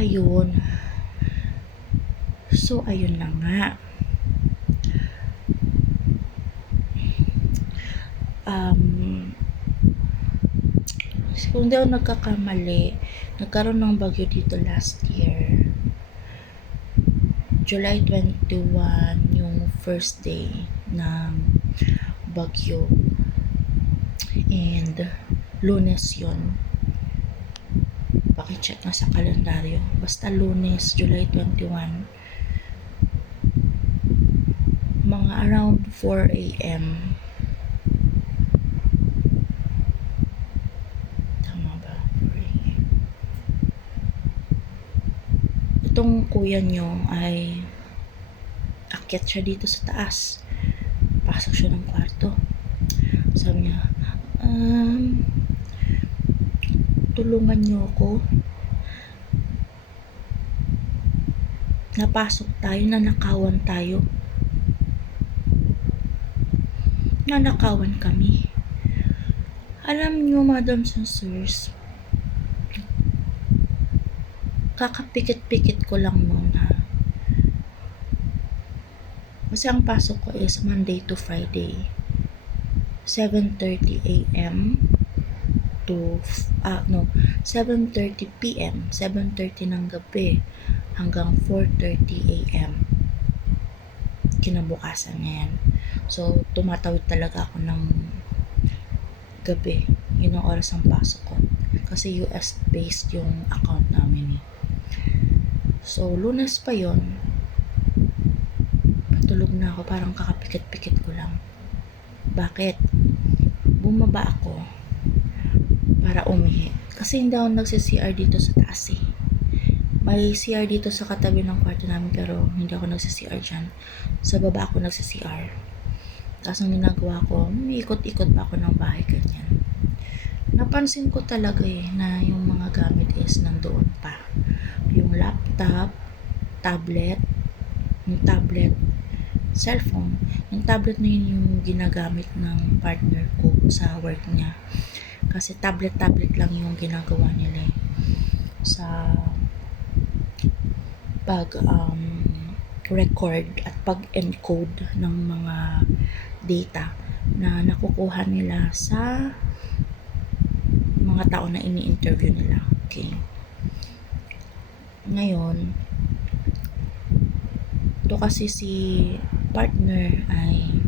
ayun. So, ayun na nga. Kung di ako nagkakamali, nagkaroon ng bagyo dito last year. July 21 yung first day ng bagyo. And Lunes yun. Pakicheck na sa kalendaryo. Basta Lunes, July 21. Mga around 4 a.m. Itong kuya nyo ay akyat siya dito sa taas. Pasok siya ng kwarto. Sabi niya, tulungan niyo ako. Napasok tayo, nanakawan tayo. Nanakawan kami. Alam niyo, madams and sirs, kakapikit-pikit ko lang nun ha. Kasi ang pasok ko is Monday to Friday. 7:30 a.m. to 7:30 p.m. 7:30 ng gabi hanggang 4:30 a.m. kinabukasan na yan. So, tumatawid talaga ako ng gabi. Yun ang oras ng pasok ko. Kasi US-based yung account namin eh. So, Lunes pa yon, patulog na ako, parang kakapikit-pikit ko lang. Bakit? Bumaba ako para umihi. Kasi hindi ako nagsi-CR dito sa taas eh. May CR dito sa katabi ng kwarto namin pero hindi ako nagsi-CR dyan. Sa baba ako nagsi-CR. Tapos ang ginagawa ko, ikot-ikot pa ako ng bahay ganyan. Napansin ko talaga eh na yung mga gamit is nandoon pa. Yung laptop, tablet, cellphone. Yung tablet na yun yung ginagamit ng partner ko sa work niya. Kasi tablet lang yung ginagawa nila eh. Sa pag-record at pag-encode ng mga data na nakukuha nila sa mga tao na ini-interview nila. Okay. Ngayon, to kasi si partner ay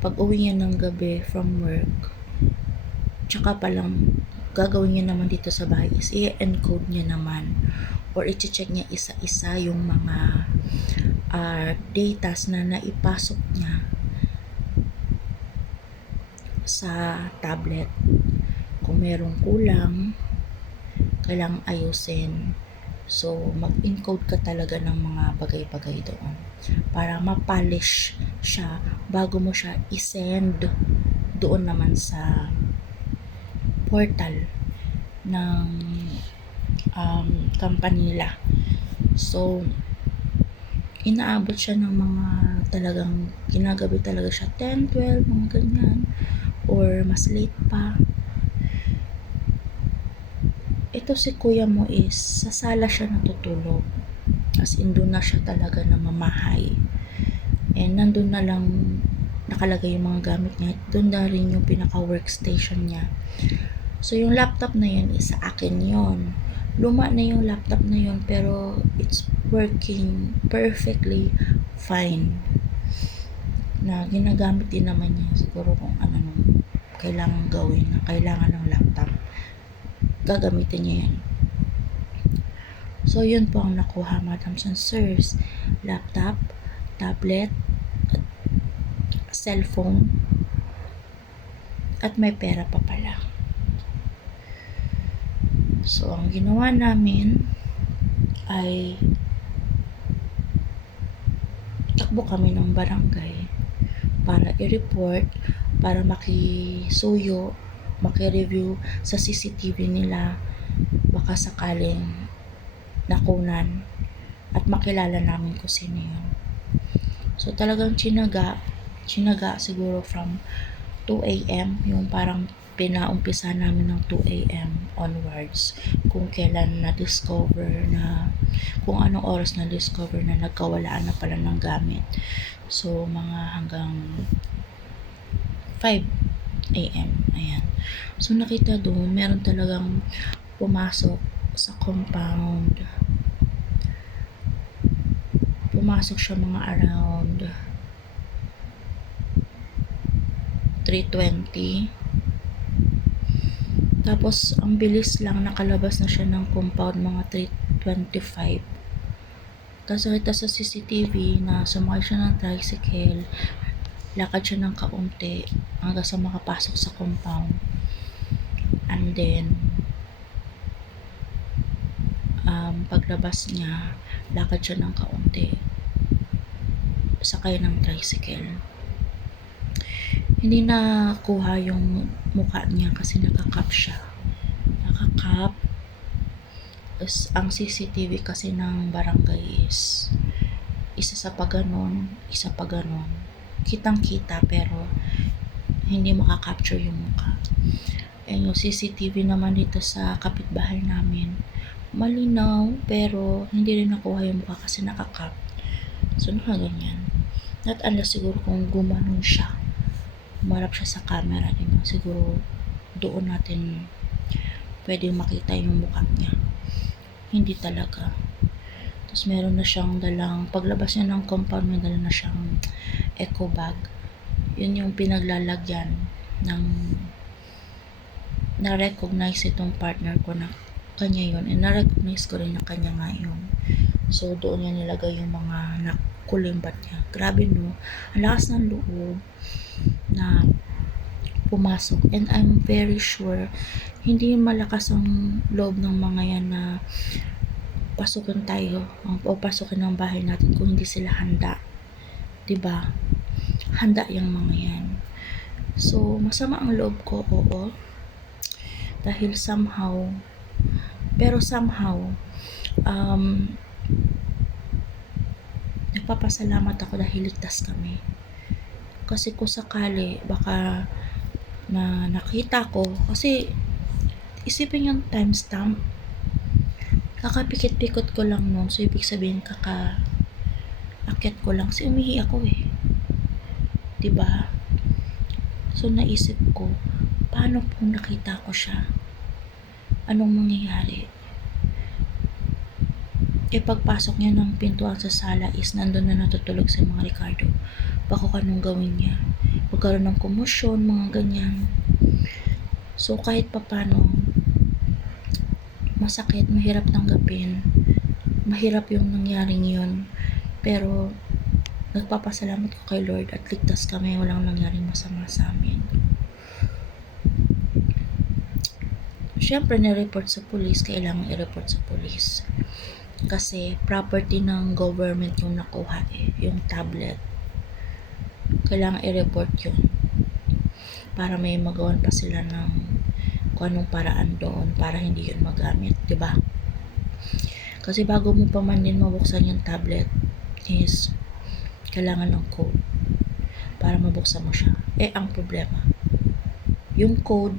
pag uwi niya ng gabi from work, tsaka palang gagawin niya naman dito sa bahay is i-encode niya naman or i-check niya isa-isa yung mga datas na naipasok niya sa tablet. Kung merong kulang, kailangang ayusin. So, mag-encode ka talaga ng mga bagay-bagay doon para ma-polish siya bago mo siya i-send doon naman sa portal ng company nila. So, inaabot siya ng mga talagang ginagabi talaga siya 10, 12, mga ganyan or mas late pa. Ito si kuya mo is sa sala siya natutulog. As in, doon na siya talaga namamahay. And nandun na lang nakalagay yung mga gamit niya. Doon na rin yung pinaka-workstation niya. So, yung laptop na yun is sa akin yun. Luma na yung laptop na yun pero it's working perfectly fine. Na ginagamit din naman niya siguro kung ano nung kailangan gawin na kailangan ng laptop. Gagamitin niya yan. So, yun po ang nakuha, madams and sirs. Laptop, tablet, cellphone, at may pera pa pala. So, ang ginawa namin ay takbo kami ng barangay para i-report, para makisuyo, maki-review sa CCTV nila, baka sakaling nakunan at makilala namin kung sino yun. So talagang chinaga siguro from 2 a.m. yung parang pinaumpisa namin ng 2 a.m. onwards kung kailan na-discover na kung anong oras na-discover na nagkawalaan na pala ng gamit. So, mga hanggang 5 a.m. Ayan. So, nakita doon, meron talagang pumasok sa compound. Pumasok siya mga around 3:20. Tapos, ang bilis lang, nakalabas na siya ng compound mga 3:25. Tapos nakita sa CCTV na sumakay siya ng tricycle, lakad siya ng kaunti hanggang sa makapasok sa compound. And then, paglabas niya, lakad siya ng kaunti, sakay ng tricycle. Hindi na kuha yung mukha niya kasi nakakap siya. Nakakap. Ang CCTV kasi ng barangay is isa sa paganon, isa pa ganon. Kitang-kita pero hindi makakapture yung mukha. And yung CCTV naman dito sa kapitbahay namin, malinaw pero hindi rin nakuha yung mukha kasi nakakap. So nakaganyan. Not unless siguro kung gumanon siya, umarap siya sa camera, diba? Siguro doon natin pwede makita yung mukha niya. Hindi talaga. Tapos meron na siyang dalang, paglabas niya ng compound, may dala na siyang eco bag. Yun yung pinaglalagyan ng na-recognize itong partner ko na kanya yun. And na-recognize ko rin na kanya nga yun. So doon niya nilagay yung mga nakulimbat niya. Grabe no. Ang lakas ng loob na pumasok. And I'm very sure hindi malakas ang loob ng mga yan na pasukin tayo o pasukin ng bahay natin kung hindi sila handa. Diba? Handa yung mga yan. So, masama ang loob ko, oo. Dahil somehow, nagpapasalamat ako dahil ligtas kami. Kasi kung sakali, baka na nakita ko, kasi isipin yung timestamp, kakapikit-pikot ko lang nun, so ibig sabihin kaka-akyat ko lang, kasi umihi ako eh. Diba? So naisip ko, paano kung nakita ko siya? Anong mangyayari? Pagpasok niya ng pintuan sa sala is nandun na natutulog si mga Ricardo. Baka anong gawin niya? Magkaroon ng komosyon, mga ganyan. So kahit papano, masakit, mahirap tanggapin. Mahirap yung nangyaring yun. Pero nagpapasalamat ko kay Lord at ligtas kami, walang nangyaring masama sa amin. Siyempre, na-report sa police, kailangan i-report sa police. Kasi property ng government yung nakuha yung tablet. Kailangan i-report yun. Para may magawan pa sila ng kung anong paraan doon para hindi yun magamit, diba? Kasi bago mo pa man din mabuksan yung tablet is kailangan ng code para mabuksan mo siya. Ang problema, yung code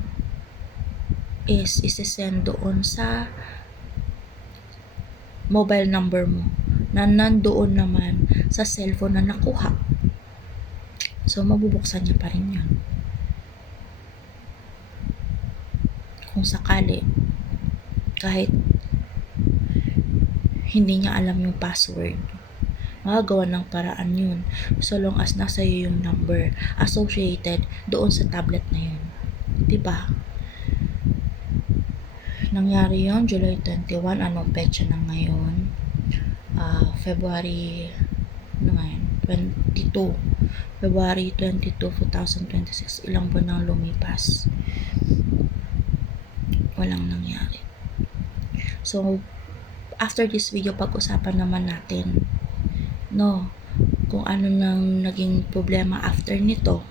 is isesend doon sa mobile number mo na nandoon naman sa cellphone na nakuha. So, mabubuksan niya pa rin yun. Kung sakali, kahit hindi niya alam yung password, magagawa ng paraan yun so long as nasa iyo yung number associated doon sa tablet na yun. Diba? Nangyari yun July 21. Anong petsa na ngayon? February 22. February 22, 2026. Ilang buwan nang lumipas. Walang nangyari. So, after this video, pag-usapan naman natin kung ano nang naging problema after nito.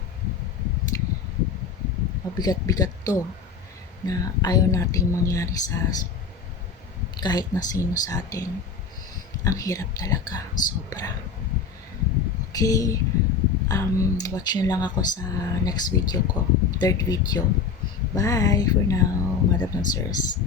Mabigat-bigat to na ayaw nating mangyari sa kahit na sino sa atin. Ang hirap talaga, sobra. Okay, watch nyo lang ako sa next video ko, third video. Bye for now, Madam Nurses.